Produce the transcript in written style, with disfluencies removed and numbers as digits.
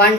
1